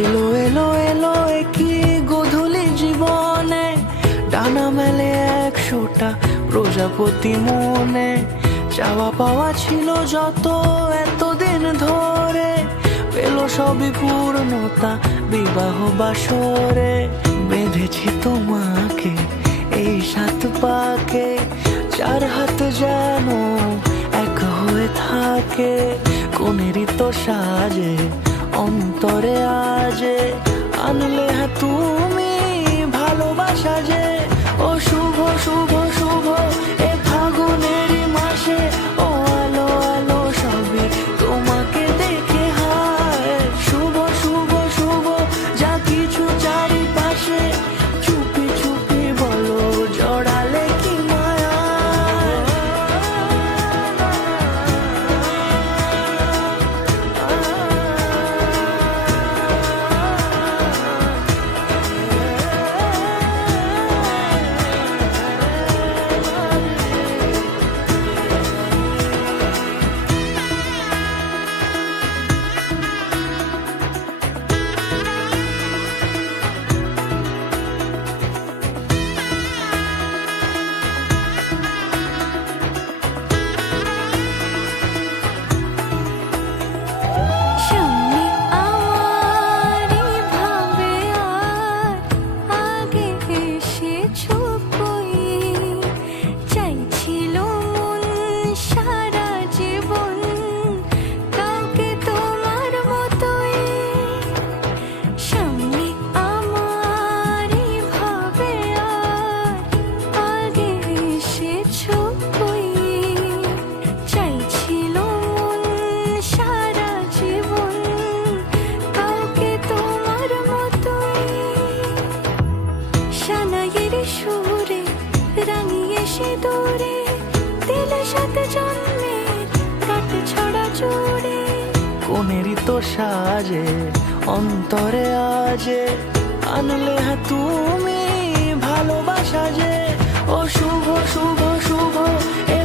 এলো এলো এলো কি গোধূলি জীবনে, ডানা মেলে 100টা প্রজাপতি মনে। চাওয়া পাওয়া ছিল যত এতদিন ধরে, পেল সবই পূর্ণতা বিবাহ বাসরে। বেঁধেছি তোমাকে এই 7 পাকে, 4 হাত যেন এক হয়ে থাকে। কোনেরই তো সাজে অন্তরে আজে, আনলে তুমি ভালোবাসা যে। ও শুভ শুভ শুভ এ ফাগুনেরই মাসে, ও আলো আলো সবই তোমাকে দেখে হায়। শুভ শুভ শুভ যা কিছু চারিপাশে, চুপি চুপি বলো জড়ালে কি মায়া। সুরে রাঙিয়ে সে দূরে, দিলে 7 জন্মের কাট ছড়া জোড়ে। কোনেরই তো সাজে অন্তরে আজে, আনলে তুমি ভালোবাসা যে। ও শুভ শুভ শুভ এ